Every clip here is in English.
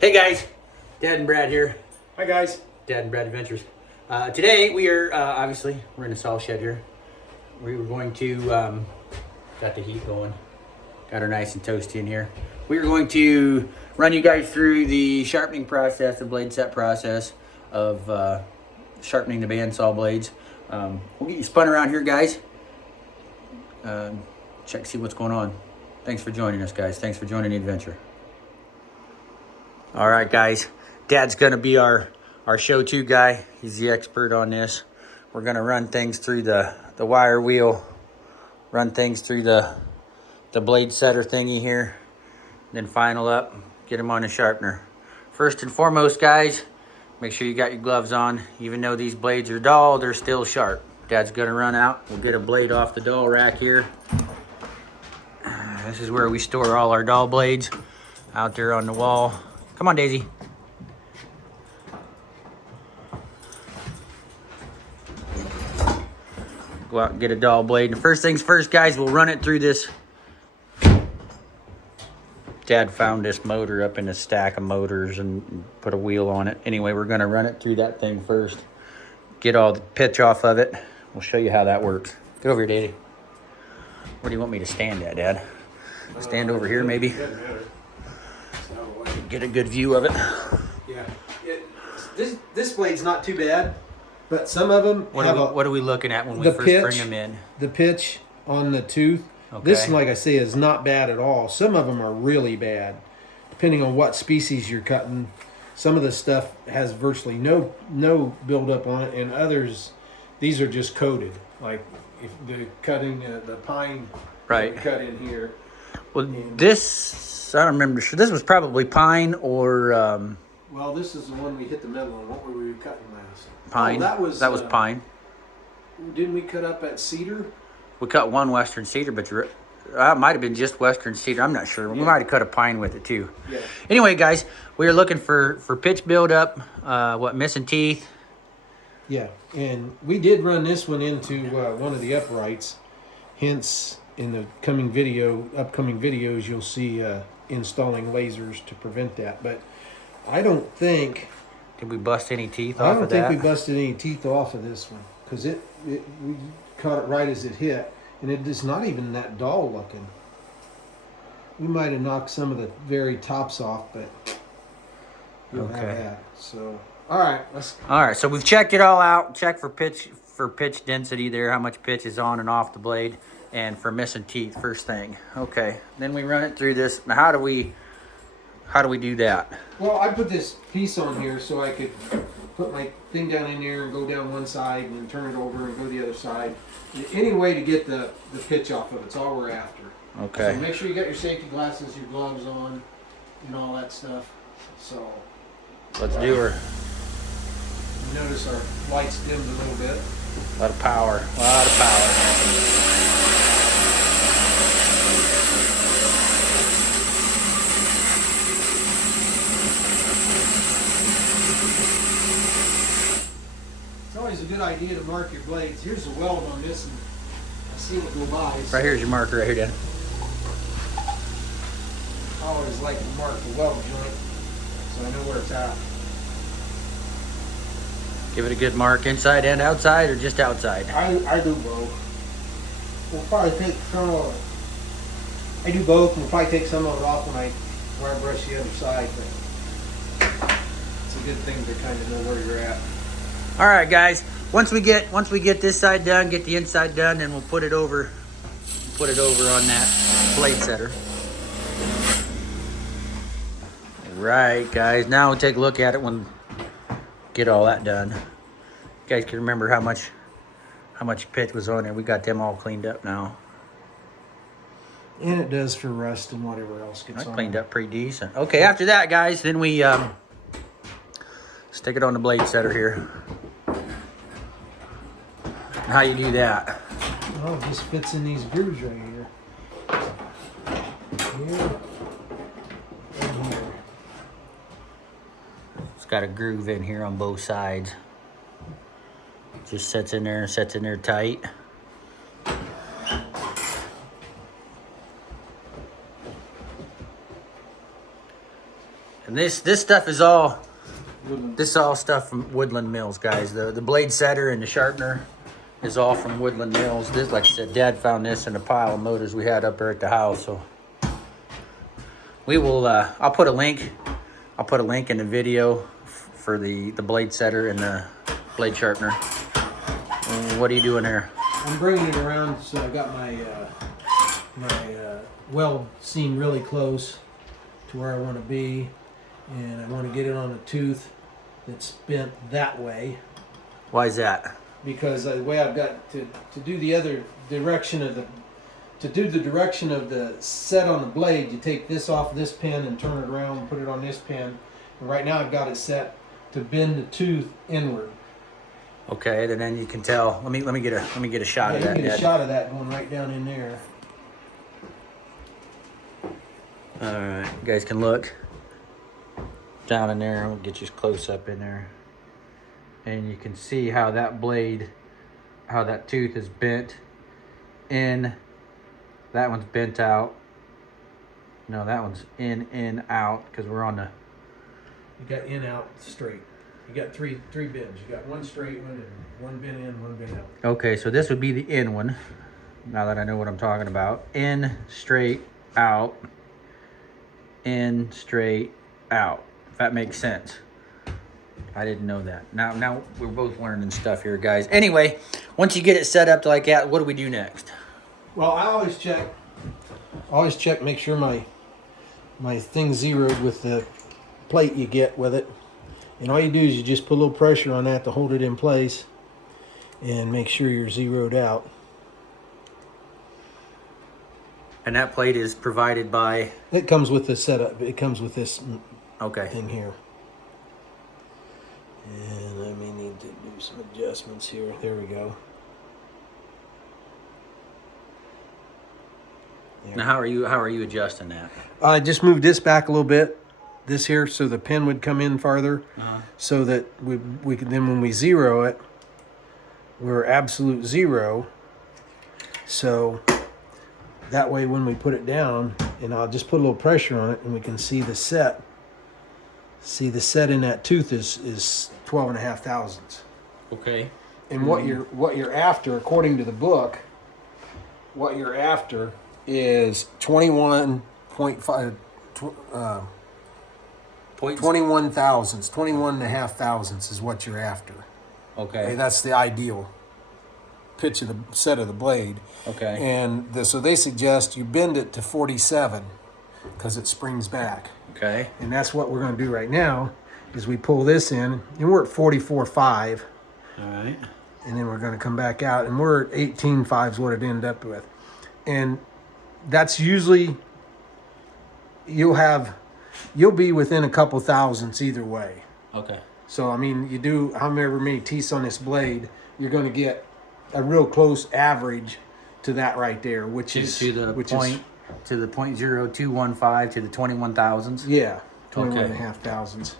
Hey guys, Dad and Brad here. Hi guys. Dad and Brad Adventures. Today we are obviously we're in a saw shed here. We were going to got the heat going, got her nice and toasty in here. We were going to run you guys through the sharpening process, the blade set process of sharpening the bandsaw blades. We'll get you spun around here, guys. Check see what's going on. Thanks for joining us, guys. Thanks for joining the adventure. All right, guys. Dad's gonna be our show two guy. He's the expert on this. We're gonna run things through the wire wheel, run things through the blade setter thingy here, then final up, get them on the sharpener. First and foremost, guys, make sure you got your gloves on. Even though these blades are dull, they're still sharp. Dad's gonna run out. We'll get a blade off the dull rack here. This is where we store all our dull blades, out there on the wall. Come on, Daisy. Go out and get a dull blade. And first things first, guys, we'll run it through this. Dad found this motor up in a stack of motors and put a wheel on it. Anyway, we're gonna run it through that thing first. Get all the pitch off of it. We'll show you how that works. Get over here, Daisy. Where do you want me to stand at, Dad? Stand over here, maybe? Get a good view of it. Yeah. This blade's not too bad, but some of them What are we looking at when we first bring them in? The pitch on the tooth. Okay. This, like I say, is not bad at all. Some of them are really bad, depending on what species you're cutting. Some of the stuff has virtually no buildup on it, and others, these are just coated. Like if the cutting the pine, Right. cut in here. Well, this, I don't remember. Sure, this was probably pine or Well, this is the one we hit the middle on. What were we cutting last? pine. Oh, that was pine. Didn't we cut up at cedar? We cut one western cedar, but it might have been just western cedar. I'm not sure. We might have cut a pine with it too. Yeah. Anyway, guys, we are looking for pitch buildup. Missing teeth? Yeah, and we did run this one into one of the uprights. Hence, in the upcoming videos, you'll see installing lasers to prevent that. But I don't think... Did we bust any teeth I off don't of think that? we busted any teeth off of this one. Because we caught it right as it hit. And it is not even that dull looking. We might have knocked some of the very tops off, but we don't have that. So, all right, so we've checked it all out. Check for pitch density there, how much pitch is on and off the blade, and for missing teeth first thing. Okay, then we run it through this. Now, how do we do that? Well, I put this piece on here so I could put my thing down in there and go down one side and then turn it over and go the other side. Any way to get the pitch off of it's all we're after. Okay. So make sure you got your safety glasses, your gloves on, and all that stuff. So Let's do her. Notice our lights dimmed a little bit. A lot of power. It's always a good idea to mark your blades. Here's a weld on this, and I seen it go by. So Right here's your marker right here, Dan. I always like to mark the weld joint so I know where it's at. Give it a good mark inside and outside, or just outside? I do both. We'll probably take some of it. I do both, and we'll probably take some of it off when I wire brush the other side, but it's a good thing to kind of know where you're at. All right, guys. Once we get this side done, get the inside done, then we'll put it over on that blade setter. All right, guys. Now we'll take a look at it when get all that done. You guys can remember how much pitch was on there. We got them all cleaned up now. And it does for rust and whatever else gets on. I cleaned up pretty decent. Okay, after that, guys, then we stick it on the blade setter here. And how you do that? Well, it just fits in these grooves right here. Here and here. It's got a groove in here on both sides. Just sets in there tight. And this stuff is all, this is all stuff from Woodland Mills, guys. The blade setter and the sharpener is all from Woodland Mills. This, like I said, Dad found this in a pile of motors we had up there at the house. So we will, I'll put a link in the video for the blade setter and the blade sharpener. What are you doing there? I'm bringing it around so I got my weld seam really close to where I want to be, and I want to get it on a tooth that's bent that way. Why is that? Because the way I've got to do the other direction of the set on the blade, you take this off this pin and turn it around and put it on this pin. And right now I've got it set to bend the tooth inward. Okay, and then you can tell. Let me get a shot of that. Get a shot of that going right down in there. All right, you guys can look down in there. I'll get you close up in there, and you can see how that blade, how that tooth is bent in. That one's bent out. No, that one's in, out, because we're on the. You got in, out, straight. You got three bends. You got one straight one and one bent in, one bent out. Okay, so this would be the in one. Now that I know what I'm talking about. In, straight, out. In, straight, out. If that makes sense. I didn't know that. Now we're both learning stuff here, guys. Anyway, once you get it set up like that, what do we do next? Well, I always check, make sure my thing's zeroed with the plate you get with it. And all you do is you just put a little pressure on that to hold it in place and make sure you're zeroed out. And that plate is provided by? It comes with the setup. It comes with this thing here. And I may need to do some adjustments here. There we go. There. Now how are you adjusting that? I just moved this back a little bit. This here, so the pin would come in farther, so that we can then when we zero it, we're absolute zero. So that way when we put it down, and I'll just put a little pressure on it, and we can see the set. See the set in that tooth is 12.5 thousandths. Okay. And what you're after, according to the book, what you're after is 21.5. 21 thousandths, 21.5 thousandths is what you're after. Okay. That's the ideal pitch of the set of the blade. Okay. And so they suggest you bend it to 47 because it springs back. Okay. And that's what we're going to do right now is we pull this in, and we're at 44.5. All right. And then we're going to come back out, and we're at 18.5 is what it ended up with. And that's usually, you'll be within a couple thousandths either way. Okay. So, I mean, you do however many teeths on this blade, you're going to get a real close average to that right there, which is to the 0.0215 to the 21 thousandths. Yeah, 21.5 thousandths.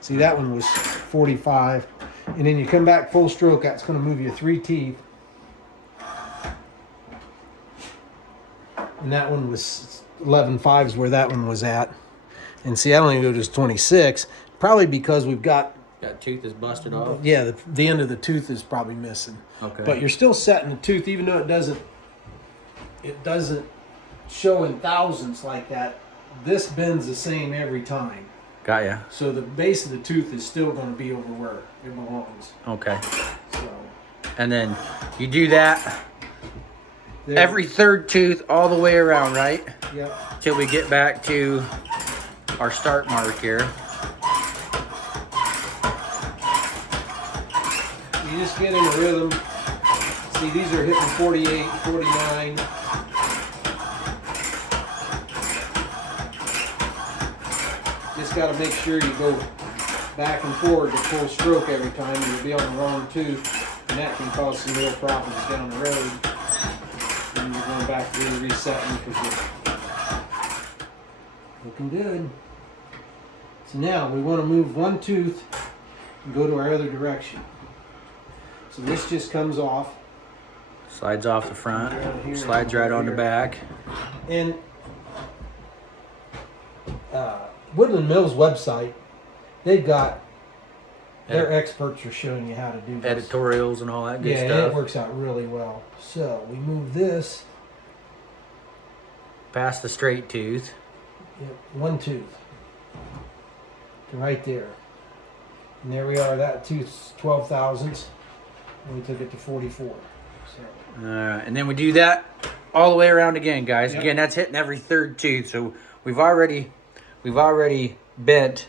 See, that one was 45. And then you come back full stroke, that's going to move you 3 teeth. And that one was 11.5 is where that one was at. And see, I don't even go to 26, probably because we've got... That tooth is busted off? Yeah, the end of the tooth is probably missing. Okay. But you're still setting the tooth, even though it doesn't show in thousandths like that. This bends the same every time. Got ya. So the base of the tooth is still going to be over where it belongs. Okay. So... And then you do that there. every third tooth all the way around, right? Yep. Till we get back to our start mark here. You just get in a rhythm. See, these are hitting 48, 49. Just got to make sure you go back and forward to full stroke every time, and you'll be on the wrong tooth, and that can cause some real problems down the road. And you're going back to resetting because you're looking good. So now we want to move one tooth and go to our other direction. So this just comes off. Slides off the front, Here, slides right on the back. And Woodland Mills website, they've got their experts are showing you how to do this. Editorials and all that good yeah, stuff. it works out really well. So we move this. Past the straight tooth. Yep, one tooth. To right there. And there we are. That tooth's 12 thousandths. And we took it to 44. So. All right, and then we do that all the way around again, guys. Yep. Again, that's hitting every third tooth. So we've already bent.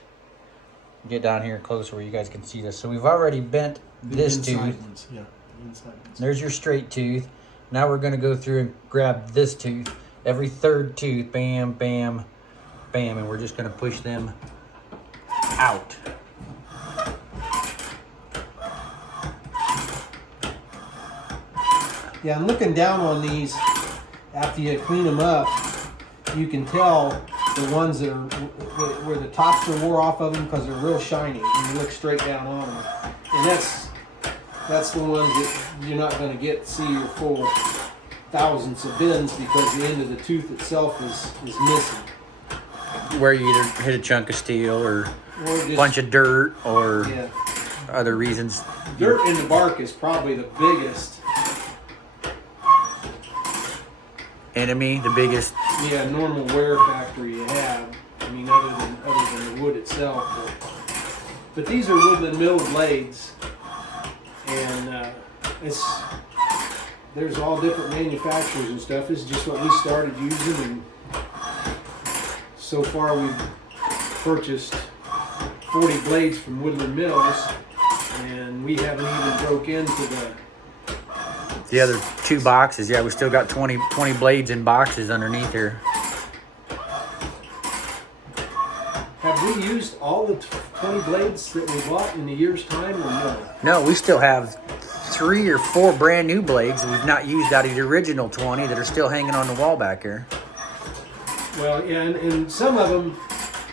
Get down here closer where you guys can see this. So we've already bent this tooth. Ones. Yeah, inside ones. There's your straight tooth. Now we're going to go through and grab this tooth. Every third tooth, bam, bam, bam, and we're just going to push them out. Yeah, and looking down on these, after you clean them up, you can tell the ones that are where the tops are wore off of them because they're real shiny when you look straight down on them. And that's the ones that you're not going to see your full thousands of bends because the end of the tooth itself is missing. Where you either hit a chunk of steel or Or a bunch of dirt or yeah. other reasons. Dirt in the bark is probably the biggest. Enemy, the biggest. Yeah, normal wear factor you have. I mean, other than the wood itself. But these are Woodland Mill blades, and there's all different manufacturers and stuff. This is just what we started using, and so far we've purchased 40 blades from Woodland Mills, and we haven't even broke into The other 2 boxes, yeah, we still got 20 blades in boxes underneath here. Have we used all the 20 blades that we bought in a year's time, or no? No, we still have 3 or 4 brand new blades that we've not used out of the original 20 that are still hanging on the wall back here. Well, yeah, and some of them,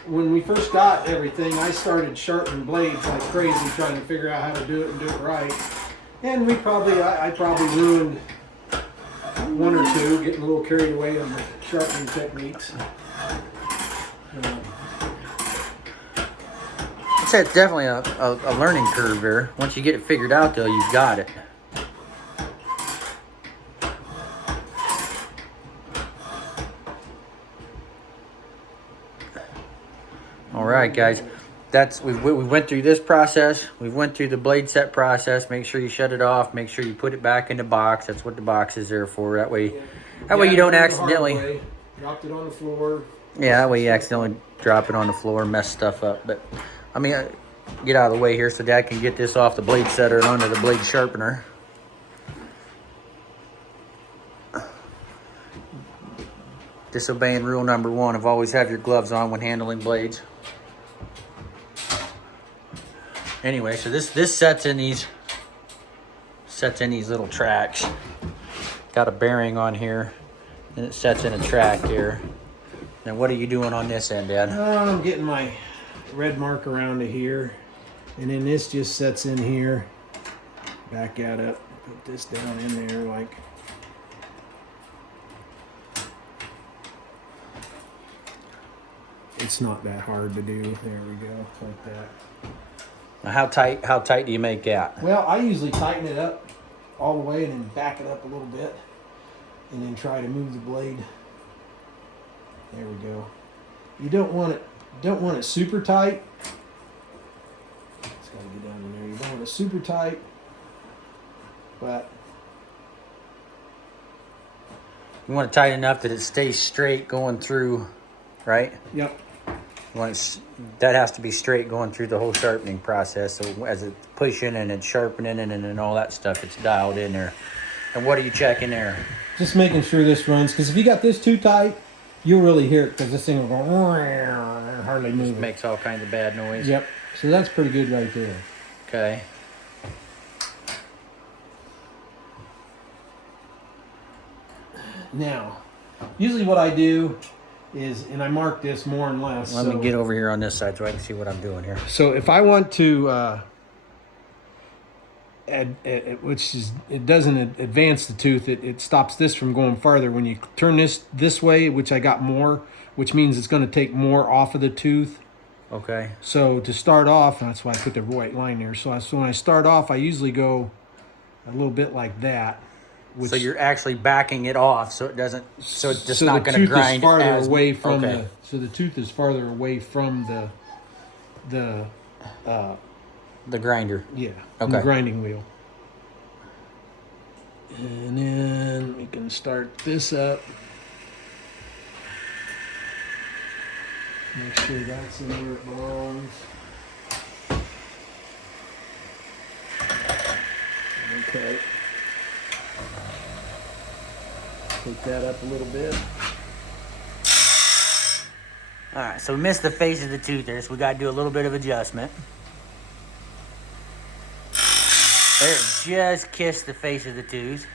when we first got everything, I started sharpening blades like crazy, trying to figure out how to do it and do it right. And I probably ruined 1 or 2, getting a little carried away on the sharpening techniques. I'd say it's definitely a learning curve here. Once you get it figured out, though, you've got it. All right, guys. We went through this process. We went through the blade set process. Make sure you shut it off. Make sure you put it back in the box. That's what the box is there for. That way you don't accidentally dropped it on the floor. Yeah, that way you accidentally drop it on the floor and mess stuff up. But I mean, get out of the way here so Dad can get this off the blade setter and onto the blade sharpener. Disobeying rule number 1 of always have your gloves on when handling blades. Anyway, so this sets in these little tracks. Got a bearing on here, and it sets in a track here. Now, what are you doing on this end, Dad? I'm getting my red mark around to here, and then this just sets in here. Back that up, put this down in there like. It's not that hard to do. There we go, like that. Now, how tight do you make that? Well, I usually tighten it up all the way and then back it up a little bit, and then try to move the blade. There we go. You don't want it super tight. It's got to get down in there. You don't want it super tight, but You want it tight enough that it stays straight going through, right? yep. That has to be straight going through the whole sharpening process. So as it's pushing and it's sharpening and all that stuff, it's dialed in there. And what are you checking there? Just making sure this runs, because if you got this too tight, you'll really hear it, because this thing will go and hardly move. It makes all kinds of bad noise. Yep. So that's pretty good right there. Okay. Now, usually what I do is, and I mark this more and less. Let me get over here on this side so I can see what I'm doing here. So if I want to, it doesn't advance the tooth. It stops this from going farther. When you turn this way, which I got more, which means it's going to take more off of the tooth. Okay. So to start off, that's why I put the white line there. So when I start off, I usually go a little bit like that. So you're actually backing it off, so it doesn't. So it's just not going to tooth grind is farther as away from okay. so the tooth is farther away from the grinder. Yeah. Okay. The grinding wheel. And then we can start this up. Make sure that's in where it belongs. Okay. Take that up a little bit. All right, so we missed the face of the tooth there, so we got to do a little bit of adjustment. There, just kissed the face of the tooth.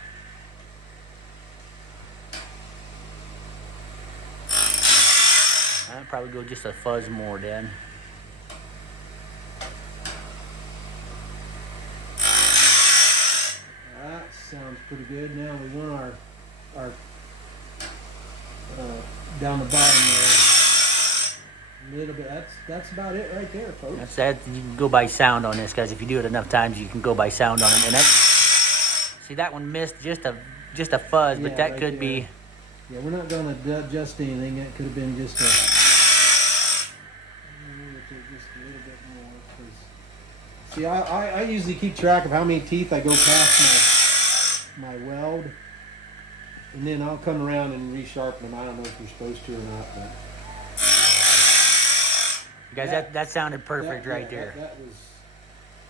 I'll probably go just a fuzz more, Dad. That sounds pretty good. Now we want our down the bottom there. A little bit. That's about it right there, folks. That's that. You can go by sound on this, guys. If you do it enough times, you can go by sound on it. And see, that one missed just a fuzz, but that right could there. Be. Yeah, we're not going to adjust anything. That could have been just a. Just a little bit more. See, I usually keep track of how many teeth I go past my weld, and then I'll come around and resharpen them. I don't know if you're supposed to or not, but. Guys, that sounded perfect right there. That was.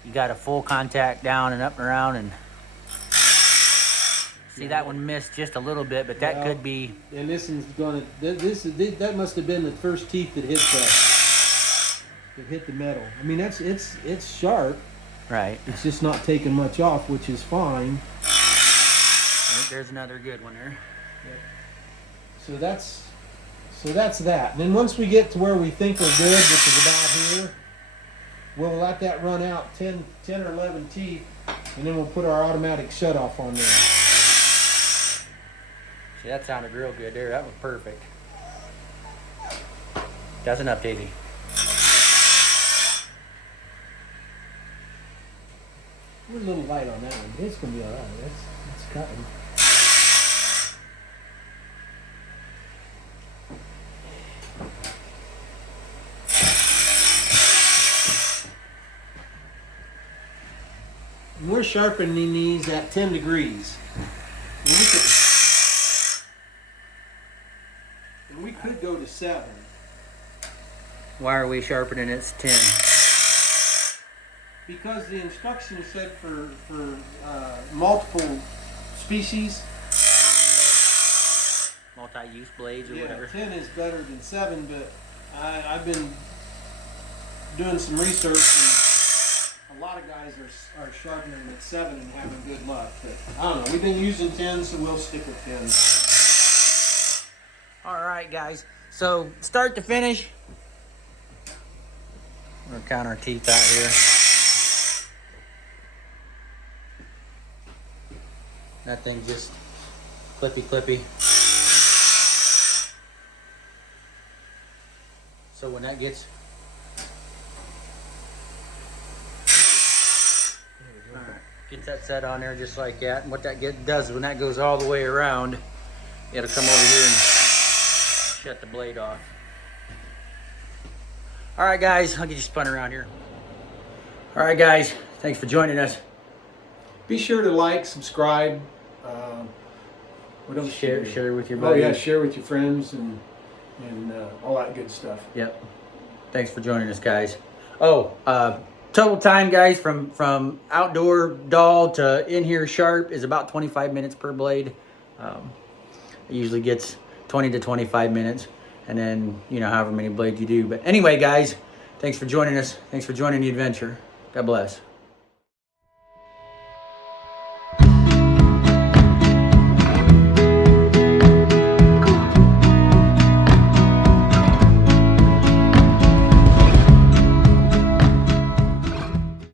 You got a full contact down and up and around, and see that one missed just a little bit, but that could be. And this one's gonna. That must have been the first teeth that hit the metal. I mean, it's sharp. Right. It's just not taking much off, which is fine. Right, there's another good one there. Yep. So that's that. And then once we get to where we think we're good, which is about here, we'll let that run out 10 or 11 teeth, and then we'll put our automatic shutoff on there. See, that sounded real good there. That was perfect. That's enough, Daisy. We're a little light on that one, but it's going to be all right. That's cutting. And we're sharpening these at 10 degrees. And we could go to 7. Why are we sharpening it 10? Because the instructions said for multiple species. Multi-use blades or whatever. 10 is better than 7, but I've been doing some research, and a lot of guys are sharpening at 7 and having good luck. But I don't know. We've been using 10, so we'll stick with 10. All right, guys. So start to finish, we'll count our teeth out here. That thing just clippy. So when that gets, all right, gets that set on there just like that. And what that does is when that goes all the way around, it'll come over here and shut the blade off. All right, guys, I'll get you spun around here. All right, guys, thanks for joining us. Be sure to like, subscribe. What else? Share with your buddies. Oh yeah, share with your friends and all that good stuff. Yep. Thanks for joining us, guys. Oh, total time, guys, from outdoor dull to in here sharp is about 25 minutes per blade. It usually gets 20 to 25 minutes, and then however many blades you do. But anyway, guys, thanks for joining us. Thanks for joining the adventure. God bless.